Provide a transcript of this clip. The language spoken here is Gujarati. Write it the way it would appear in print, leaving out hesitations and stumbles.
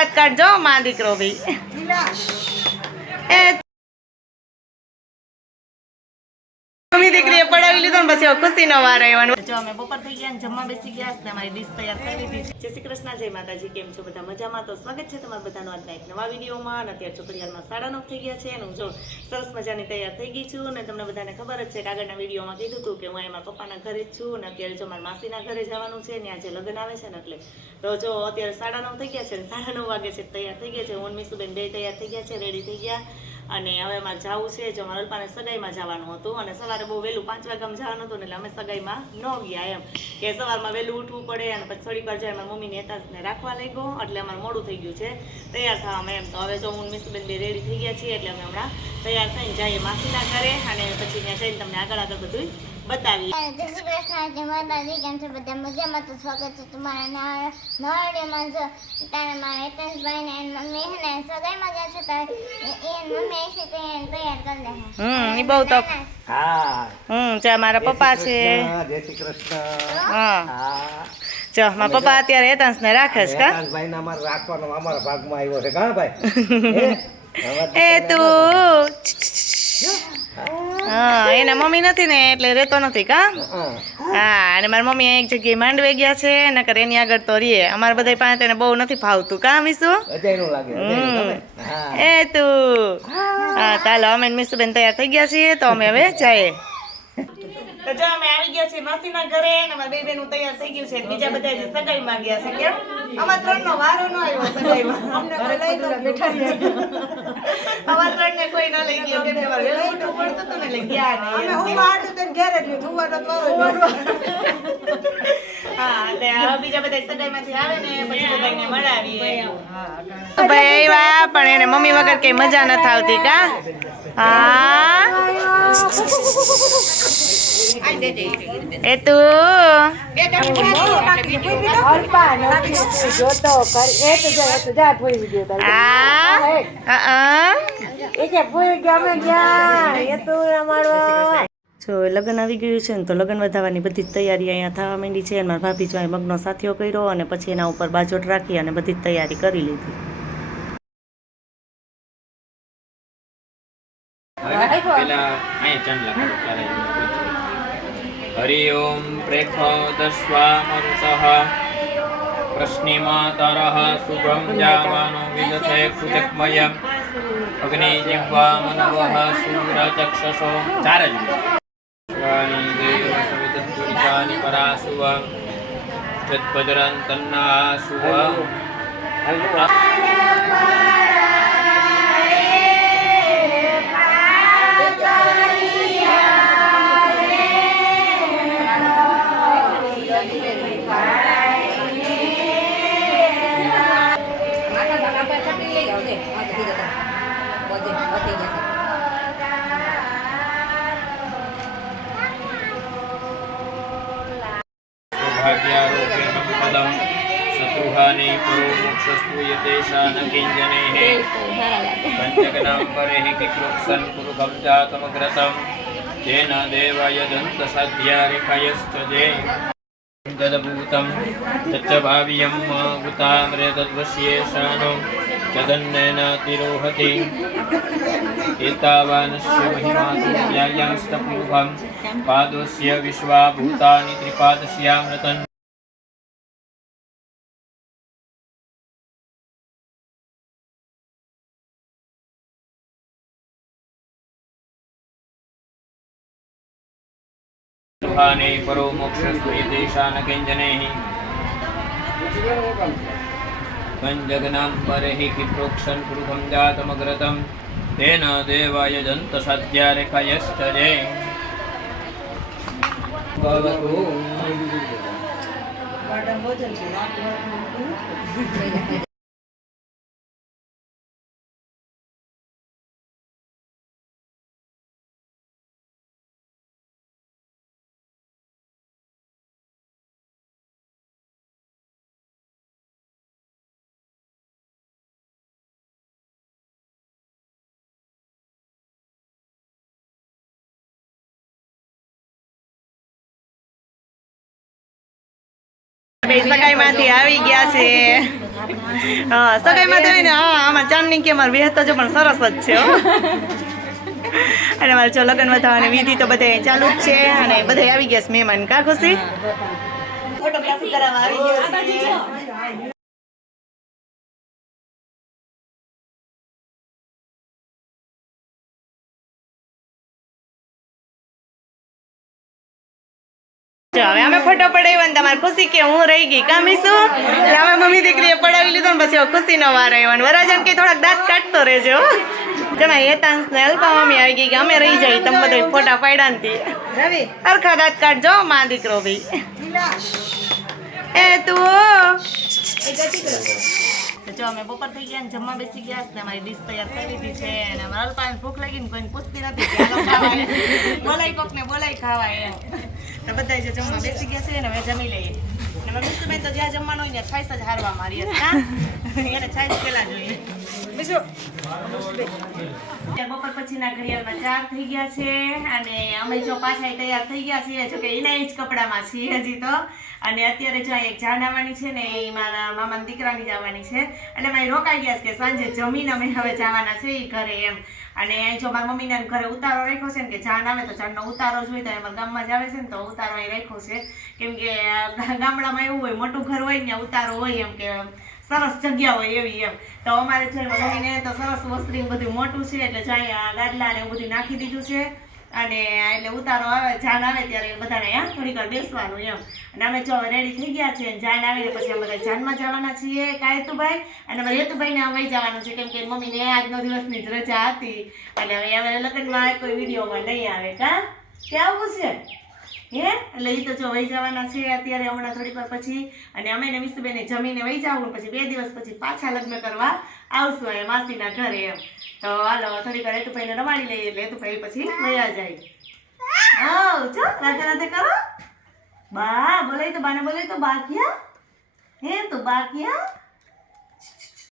દાંત કાઢજો માં દીકરો ભાઈ એ મમ્મી દીકરીએ પડાવી લીધો ને પછી ખુશીનો વાર આવ્યો જો અમે બપોર થઈ ગયા ને જમવા બેસી ગયા ને અમારી ડીશ તૈયાર કરી દીધી છે જય શ્રી કૃષ્ણ જય માતાજી કેમ છો બધા મજામાં તો સ્વાગત છે તમારા બધાનો આજના એક નવા વિડીયોમાં અને અત્યારે છોકરીયાલમાં 9:30 થઈ ગયા છે અને હું જો સરસ મજાની તૈયાર થઈ ગઈ છું અને તમને બધાને ખબર જ છે કે આગળના વિડીયોમાં કીધું હતું કે હું મારા પપ્પાના ઘરે જ છું અને અત્યારે જો મારા માસીના ઘરે જવાનું છે ને આજે લગ્ન આવે છે ને એટલે તો જો અત્યારે 9:30 થઈ ગયા છે ને 9:30 વાગે છે તૈયાર થઈ ગયા છે હું મીસુબેન બે તૈયાર થઈ ગયા છે રેડી થઈ ગયા અને હવે અમારે જવું છે જો મારા અલ્પાને સગાઈમાં જવાનું હતું અને સવારે બહુ વહેલું 5 વાગ્યામાં જવાનું હતું એટલે અમે સગાઈમાં ન ગયા એમ કે સવારમાં વહેલું ઉઠવું પડે અને પછી થોડીક વાર જાય મારા મમ્મીને એતાને રાખવા લઈ ગયો એટલે અમારે મોડું થઈ ગયું છે તૈયાર થવામાં એમ તો હવે જો હું મીસુબેન બે રેડી થઈ ગયા છીએ એટલે અમે હમણાં તૈયાર થઈને જઈએ માસીના ઘરે અને પછી ત્યાં જઈને તમને આગળ બધું બતાવી જય શ્રી કૃષ્ણ જય માતાજી કેમ છો બધા મજામાં તો સ્વાગત છે તમારા નવા વિડીયોમાં જો તારે મારા હેતેશભાઈ ને મમ્મી હે ને સગાઈમાં ગયા છે તારે એ મમ્મી છે તે તૈયાર કરી દે એ બહુ તો હા ચા મારા પપ્પા છે જય શ્રી કૃષ્ણ હા ચા મારા પપ્પા અત્યારે હેતાંશ ને રાખે છે કા ભાઈ ને અમારે રાખવાનો અમારા ભાગમાં આવ્યો છે કા ભાઈ એ તું હા એના મમ્મી નથી ને એટલે રહેતો નથી કા હા અને મારી મમ્મી એક જગ્યાએ માંડવે ગયા છે નકર એની આગળ તો રીએ અમારે બધા પાસે તેને બહુ નથી ફાવતું કા મીસુ એ તું હા ચાલો અમે મીસુબેન તૈયાર થઈ ગયા છીએ તો અમે હવે જઈએ તો જો અમે આવી ગયા છીએ માસીના ઘરે અને અમારા બે બેનું તૈયાર થઈ ગયું છે બીજા બધા જે સગાઈમાં ગયા છે કેમ અમારા ત્રણનો વારો ન આવ્યો સગાઈમાં અમને કોઈ લઈ ન બેઠા અમારા ત્રણને કોઈ ન લઈ ગયો કેમ કે અમારે વહેલું ઉઠવું પડતું હતું ને એટલે ગયા નહીં અમે હું વાડું તને ઘરે જ થુવાનો તો હા તે બીજા બધા સગાઈમાંથી આવે ને પછી બધાને મળાવીએ ભાઈ આવ્યા પણ એને મમ્મી વગર કઈ મજા ન આવતી કા હા એ તું જો લગ્ન આવી ગયું છે ને તો લગ્ન વધારવાની બધી જ તૈયારી અહીંયા થવા માંડી છે અને મારા ભાભી જો અહીં મગનો સાથીઓ કર્યો અને પછી એના ઉપર બાજોટ રાખી અને બધી જ તૈયારી કરી લીધી હરિ ઓમ પ્રેક્ષોદસ્વામરુતઃ પ્રશ્નિમાતરઃ શુભ્રમ જાવાનો વિદથે કૃતકમયમ અગ્નિ જિહ્વા મનવઃ સૂરચક્ષસો ચાર જ સ્વામી દેવ સવિતંતુરિતાનિ પરાસુવ તત્પદરં તન્નાસુવ भाग्यारोग्यं पदं शत्रुहानि परो मोक्षस्तु यतेषा न किञ्जनेः पञ्चगणां परेः किक्रोक्षन् कुरुकं जातमग्रतं तेन देवाय दन्तसाध्यारिकायश्च जे तद्भूतं तच्च भाव्यं भूतामृतद्वश्येषाणो जगन्नेन तिरोहति एतावानस्य महिमातुल्यायांस्तपूर्वं पादस्य विश्वा भूतानि त्रिपादस्यामृतं परो मोक्षस्तु यतेषा न किञ्जनेः पञ्चगणां परेः किप्रोक्षन् कुरुकं जातमग्रतं तेन देवाय दन्तसाध्यारेखायश्च जे भवतु બે સગાઈમાંથી આવી ગયા છે હા સગાઈમાં તો ને હા આમાં ચાંદની કે અમારે વેહ તો જો પણ સરસ જ છે હો. અને અમારે જો લગ્ન વધારવાની વિધિ તો બધે ચાલુ જ છે અને બધે આવી ગયા છે મહેમાન કા ખુશી ફોટોગ્રાફી કરાવવા આવી ગયા છે. જો હવે અમે ફોટો પડાવ્યો ને તમારે ખુશી કે હું રહી ગઈ કામીશું એટલે અમે મમ્મી દીકરીએ પડાવી લીધો ને પછી ખુશીનો વાર આવ્યો ને વરાજન કે થોડાક દાંત કાઢતો રહેજો જેમાં હેતાંશ ને અલ્પા મમ્મી આવી ગઈ કે અમે રહી જાય તમે બધા ફોટા પાડ્યા ને રવિ હરખા દાંત કાઢજો માં દીકરો ભાઈ એ તું જો અમે બપોર થઈ ગયા ને જમવા બેસી ગયા ને અમારી ડીશ તૈયાર કરી દીધી છે અને અમારા અલ્પાને ભૂખ લાગી ને કોઈને પૂછતી નથી કે હાલો ખાવાય બોલાય કોકને બોલાય ખાવાય એમ તો બધા જે જમવા બેસી ગયા છે ને હવે જમી લઈએ અને મારા મિસ્તુબેન તો જ્યાં જમવાનું હોય ને છાઈસ જ હારવા મારી હશે એને છાઈસ પેલા જોઈએ બપોર પછીના ઘડિયાળમાં 4 થઈ ગયા છે અને અમે જો પાછા તૈયાર થઈ ગયા છીએ જો કે એના જ કપડામાં છીએ હજી તો અને અત્યારે જો એક જાન આવવાની છે ને એ મારા મામાના દીકરાની જ આવવાની છે એટલે અમે રોકાઈ ગયા છે કે સાંજે જમીન અમે હવે જવાના છે એ ઘરે એમ અને અહીં જો મારા મમ્મીના ઘરે ઉતારો રાખ્યો છે ને કે જાન આવે તો જાનનો ઉતારો જ હોય તો અમારા ગામમાં જ આવે છે ને તો ઉતારો અહીં રાખ્યો છે કેમ કે ગામડામાં એવું હોય મોટું ઘર હોય ને ઉતારો હોય એમ કે સરસ જગ્યા હોય એવી એમ તો અમારે છે મમ્મીને તો સરસ વસ્ત્રી બધું મોટું છે એટલે જાય ગાદલા ને એવું બધું નાખી દીધું છે અને એટલે ઉતારો આવે જાન આવે ત્યારે બધાને અહીંયા થોડીક વાર બેસવાનું એમ અને અમે જો રેડી થઈ ગયા છે જાન આવે પછી અમે બધા જાનમાં જવાના છીએ હેતુભાઈ અને અમારે હેતુભાઈને વહી જવાનું છે કેમ કે મમ્મીને આજનો દિવસની જ રજા હતી એટલે હવે લગ્નમાં કોઈ વિડીયોમાં નહીં આવે કા કે આવું છે હે એટલે એ તો જો વહી જવાના છે અત્યારે હમણાં થોડીક વાર પછી અને અમે ને મિસ્તુબેને જમીને વહી જવું પછી 2 દિવસ પછી પાછા લગ્ન કરવા આવશું અહીંયા માસીના ઘરે એમ તો હાલો થોડીક વાર હેતુભાઈને રમાડી લઈએ એટલે હેતુભાઈ પછી વયા જાય હા ચો રાધે રાધે કરો બા બોલાય તો બાને બોલાય તો બા ક્યાં હે તો બા ક્યાં